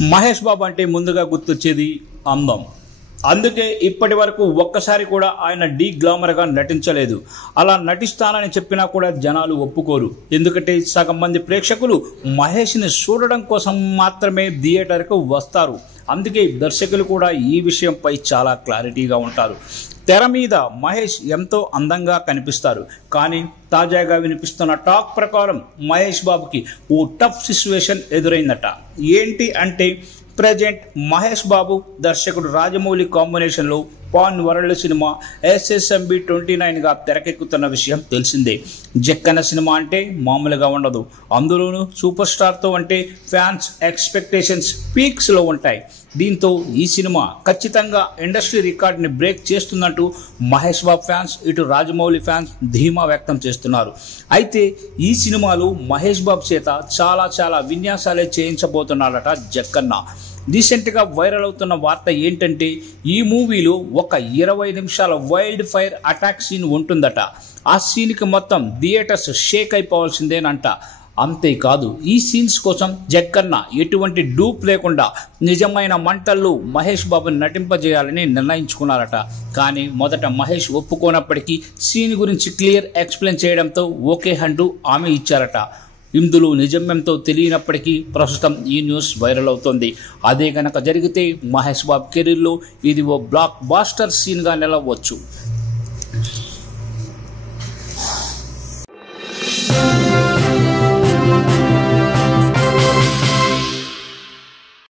మహేష్ బాబు అంటే ముందుగా గుర్తొచ్చేది అందం. అందుకే ఇప్పటి వరకు ఒక్కసారి కూడా ఆయన డీ గ్లామర్గా నటించలేదు. అలా నటిస్తానని చెప్పినా కూడా జనాలు ఒప్పుకోరు. ఎందుకంటే సగం మంది ప్రేక్షకులు మహేష్ని చూడడం కోసం మాత్రమే థియేటర్కు వస్తారు. అందుకే దర్శకులు కూడా ఈ విషయంపై చాలా క్లారిటీగా ఉంటారు. తెర మీద మహేష్ ఎంతో అందంగా కనిపిస్తారు. కానీ తాజాగా వినిపిస్తున్న టాక్ ప్రకారం మహేష్ బాబుకి ఓ టఫ్ సిచ్యువేషన్ ఎదురైందట. ఏంటి అంటే ప్రజెంట్ మహేష్ బాబు దర్శకుడు రాజమౌళి కాంబినేషన్లో పాన్ వరల్డ్ సినిమా SSMB 29గా తెరకెక్కుతున్న విషయం తెలిసిందే. జక్కన్న సినిమా అంటే మామూలుగా ఉండదు. అందులోనూ సూపర్ స్టార్తో అంటే ఫ్యాన్స్ ఎక్స్పెక్టేషన్స్ పీక్స్లో ఉంటాయి. దీంతో ఈ సినిమా ఖచ్చితంగా industry రికార్డ్ని break చేస్తుందంటూ Mahesh Babu fans, ఇటు రాజమౌళి ఫ్యాన్స్ ధీమా వ్యక్తం చేస్తున్నారు. అయితే ఈ సినిమాలో మహేష్ బాబు చేత చాలా విన్యాసాలే చేయించబోతున్నాడట జక్కన్న. రీసెంట్గా వైరల్ అవుతున్న వార్త ఏంటంటే ఈ మూవీలో ఒక 20 నిమిషాల వైల్డ్ ఫైర్ అటాక్ సీన్ ఉంటుందట. ఆ సీన్కి మొత్తం థియేటర్స్ షేక్ అయిపోవాల్సిందేనంట. అంతేకాదు ఈ సీన్స్ కోసం జక్కన్న ఎటువంటి డూప్ లేకుండా నిజమైన మంటల్లో మహేష్ బాబుని నటింపజేయాలని నిర్ణయించుకున్నారట. కానీ మొదట మహేష్ ఒప్పుకోనప్పటికీ సీన్ గురించి క్లియర్ ఎక్స్ప్లెయిన్ చేయడంతో ఓకే అంటూ హామీ ఇచ్చారట. ఇందులో నిజమెంతో తెలియనప్పటికీ ప్రస్తుతం ఈ న్యూస్ వైరల్ అవుతోంది. అదే గనక జరిగితే మహేష్ బాబు కెరీర్లో ఇది ఓ బ్లాక్ బాస్టర్ సీన్గా నిలవచ్చు.